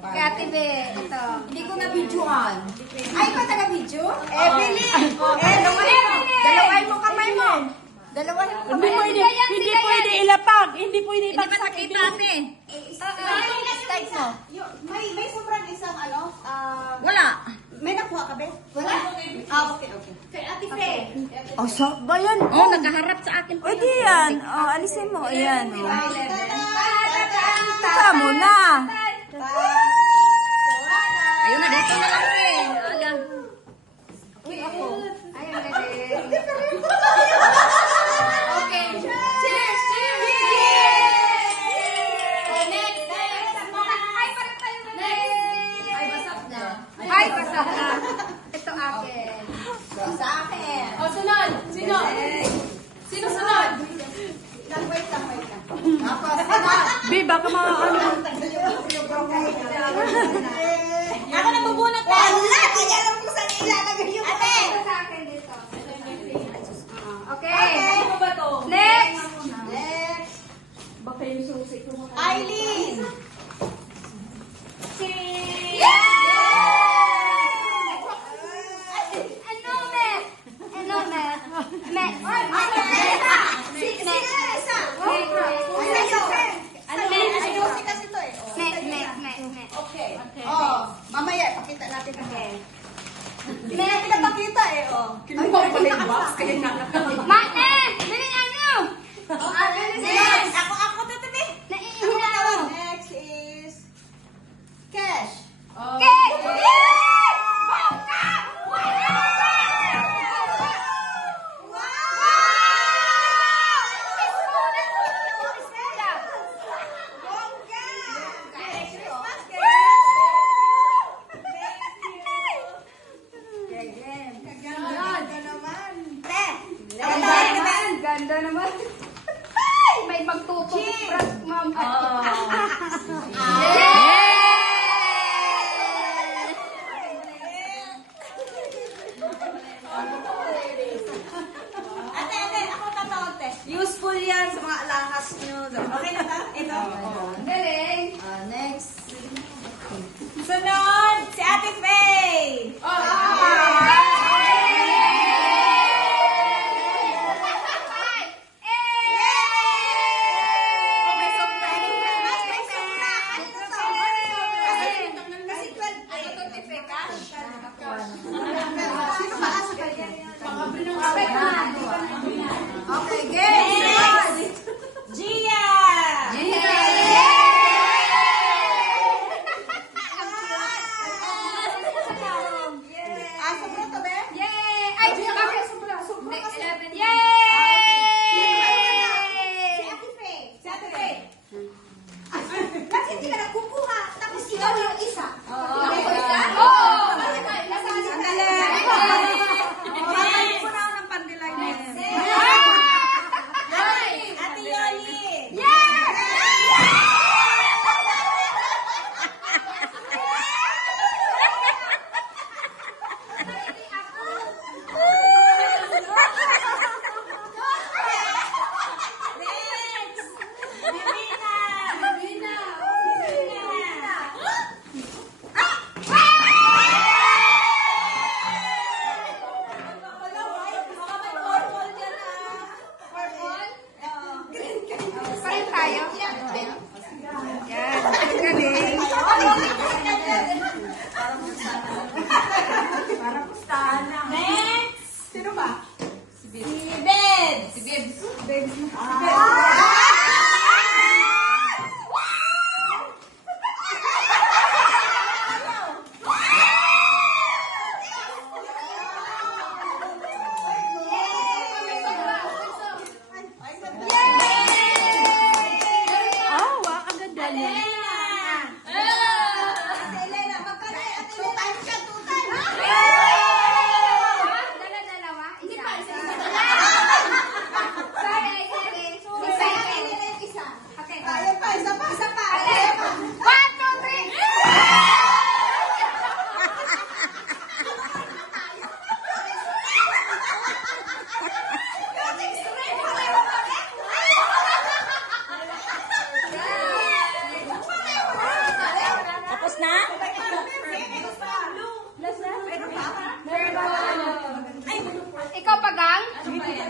Kay Ate Be, ito. Hindi ko na-videoan. Ay, ikaw taga-video? Evelyn! Dalaway mo kamay mo. Dalaway mo kamay mo. Hindi pwede ilapag. Hindi pwede Hindi pa ipagsak. nakita, Ate. Type mo. May sobrang isang ano? Wala. May nakuha ka, Be? Wala? Okay. Kay Ate Fe. Oh, so ba yan? Oh, nagkaharap sa akin. Pwede yan. Oh, alisin mo. Ayan. Oh. Ta-da! Ika mo na. Ayun na, dito na lang rin. Ayan. Uy, ako. Ayun na rin. Okay. Cheers! Next! Ay, basap na. Ay, basta na. Ito akin. Sa akin. O, sunod. Sino? Sino sunod? Wait lang. Tapos, sunod. Be, baka mga ano. Ako nabubunot na. Wala! Hindi alam kung saan ilalagay yung ate. Ito sa akin dito. Okay. Okay. Ano ba to? Next. Next. Baka yung susi ko. Eileen. Ano, me? Ano, me? Me. Me. Okay. Oh, mamaya pakita natin. Hindi natin napakita eh, oh. Kinuha ko pala yung box. Kaya nakakita. Mane! Biling ano? Next! Ako tatabi. Naiihina ako. Next is Cash. Okay! Ganda naman. May magtutok. Ma'am. Ate, ako tatawag te. Useful yan sa mga alahas nyo. Okay na ba? Ito? Galing. Next. Sunod, si Ate Faye. Okay, game! Gia! Sobra to, be? Yay! Ay, bakit? Next 11. Yay! Si Ate Faye. Si Ate Faye. Bakit hindi ka nagkukuha? Tapos ikaw yung isa. Oo. Sandali. Babalik ko na ako ng pandilay na yan. Ate Yoli. Parin tayo. Yan. Galing. Next. Sino ba? Si Beds. Si Bibs. Ah, wow. Ang ganda niya. Elena, magkano? Two times siya, two times. Dala-dalawa? Isa. Sorry. lang? Ano ba yan?